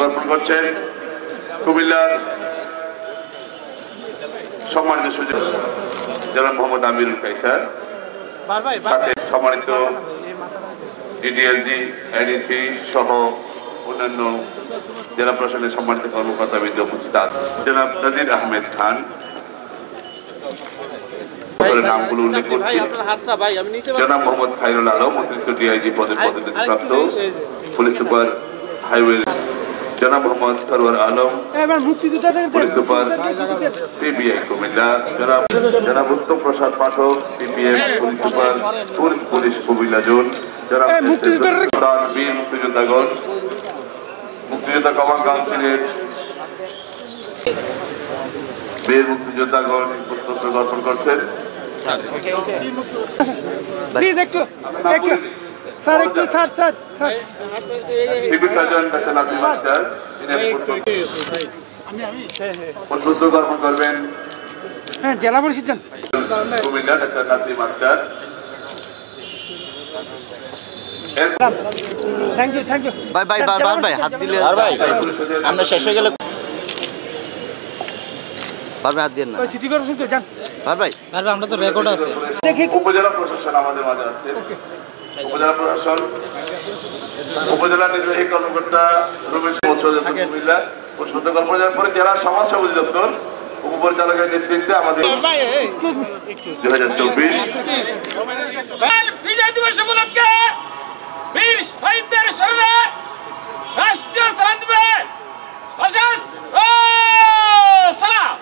পুষ্পস্তক অর্পণ করছেন কুমিল্লার সম্মানিত সুযোগ জনাব মোহাম্মদ আমিরুল কায়সার, সাথে সম্মানিত ডিডিএলজি, এডিসি সহ অন্যান্য জেলা প্রশাসনের সম্মানিত কর্মকর্তাবৃন্দ উপস্থিত আছেন। জনাব নাজির আহমেদ খান, নামগুলো উল্লেখ করছি। জনাব মোহাম্মদ খায়রুল আলম, অতিরিক্ত ডিআইজি পদে পদোন্নতিপ্রাপ্ত পুলিশ সুপার হাইওয়ে। জনাব Mohammad Sarwar Alam, police super PBI Comilla. জনাব Uttam Prasad Pathak, CPM police super police Comilla zone. জনাব বীর মুক্তিযোদ্ধাগণ, মুক্তিযোদ্ধা কমান্ড কাউন্সিলের বীর মুক্তিযোদ্ধাগণ পুষ্পস্তক অর্পণ করছেন। Civil surgeon doctor Nasim Akhtar পুষ্পস্তক অর্পণ করবেন। জেলা পরিষদ Comilla doctor Nasim Akhtar. Thank you ভাই হাত দিলে আমরা শেষ হয়ে গেলে হাত দিয়ে না সিটি কর্পোরেশন তো যান ভাই আমরা তো রেকর্ড আছে। উপজেলা প্রশাসন আমাদের মাঝে আছে। উপজেলা প্রশাসন, উপজেলা নির্বাহী কর্মকর্তা রমেশ কুমিল্লা, পুষ্পস্তক অর্পণের পরে জেলা সমাজসেবা অধিদপ্তর উপপরিচালকের নেতৃত্বে আমাদের 2024 বিজয় দিবস উপলক্ষে বীর শহীদদের স্মরণে রাষ্ট্রীয় সালাম দেবে সালাম।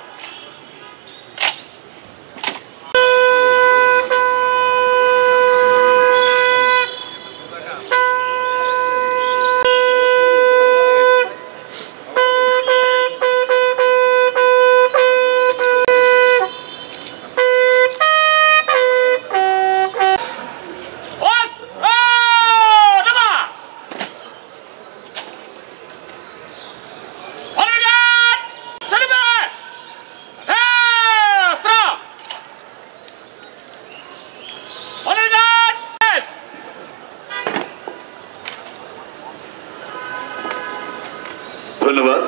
ধন্যবাদ।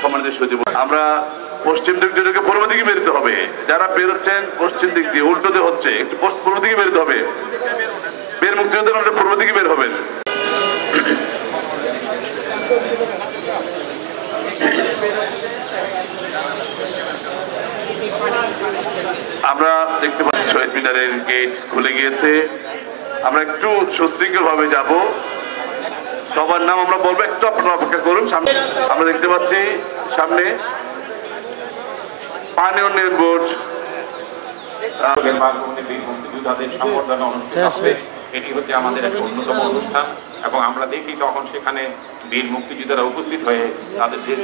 সম্মানিত সচিব, আমরা পশ্চিম দিক দিয়ে পূর্ব দিকে বেরোতে হবে। যারা বেরোচ্ছেন পশ্চিম দিক দিয়ে, উল্টোতে হচ্ছে, একটু পূর্ব দিকে বেরোতে হবে। বের মুক্তিযোদ্ধারা পূর্ব দিকে বের হবেন। আমরা দেখতে পাচ্ছি শহীদ মিনারের গেট খুলে গিয়েছে। আমরা একটু সুশৃঙ্খল ভাবে যাব। সবার নাম আমরা বলবো, একটু আপনারা অপেক্ষা করুন। সামনে আমরা দেখতে পাচ্ছি সামনে পানি উন্নয়ন বোর্ড মুক্তিযোদ্ধাদের সংবর্ধনা অনুষ্ঠিত হবে। এটি হচ্ছে আমাদের এক অন্যতম অনুষ্ঠান এবং আমরা দেখি তখন সেখানে বীর মুক্তিযোদ্ধারা উপস্থিত হয়ে তাদের যে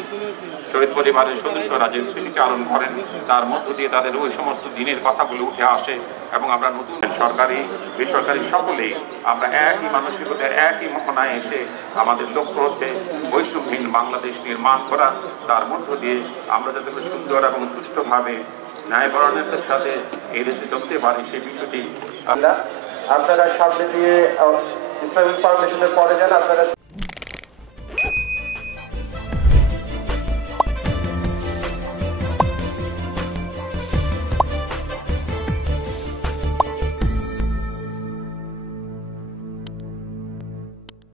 শহীদ পরিবারের সদস্যরা যে স্মৃতিচারণ করেন তার মধ্য দিয়ে তাদের ওই সমস্ত দিনের কথাগুলো উঠে আসে এবং আমরা নতুন সরকারি বেসরকারি সকলেই আমরা একই মানসিকতায় একই মোহনায় এসে আমাদের লক্ষ্য হচ্ছে বৈষম্যহীন বাংলাদেশ নির্মাণ করা। তার মধ্য দিয়ে আমরা যাতে সুন্দর এবং সুষ্ঠুভাবে ন্যায়পরায়ণের সাথে এই দেশে চলতে পারি সেই বিষয়টি আপনারা সামনে দিয়ে ইসলামিক ফাউন্ডেশনের পরে যান। আপনারা